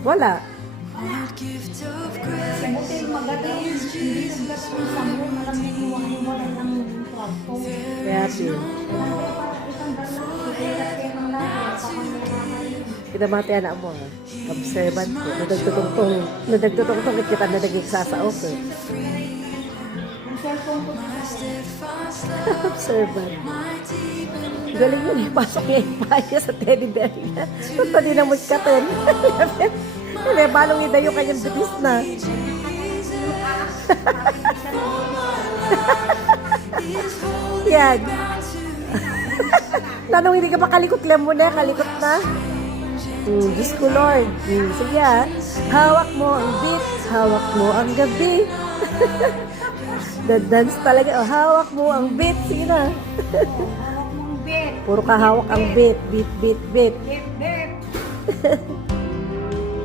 Wala. Buti magaling. Hindi nagdat yung sambo. Malamig yung hiwala ng trakto. Kaya siya. Isang dalawa. Sigat kayo ng lahat. Kita mati anak mo. Observant ko. Nadagtutungtong. Nadagtutungtong. Kita nadagigsasaok. Ang cellphone ko Observant. Galing yun. Pasok niya yung paya sa teddy bear niya. Ito din na muskatin. Hindi, balong ida yung kanyang bitis na. Yan. Tanong, hindi ka pa kalikot lang mo na. Kalikot na. Diyos ko, Lord. Sige hawak mo ang beat. Hawak mo ang gabi. Dance talaga. Hawak mo ang beat. Sige na. hawak mong bit. Puro kahawak ang beat. Beat, beat, beat. Bit, bit.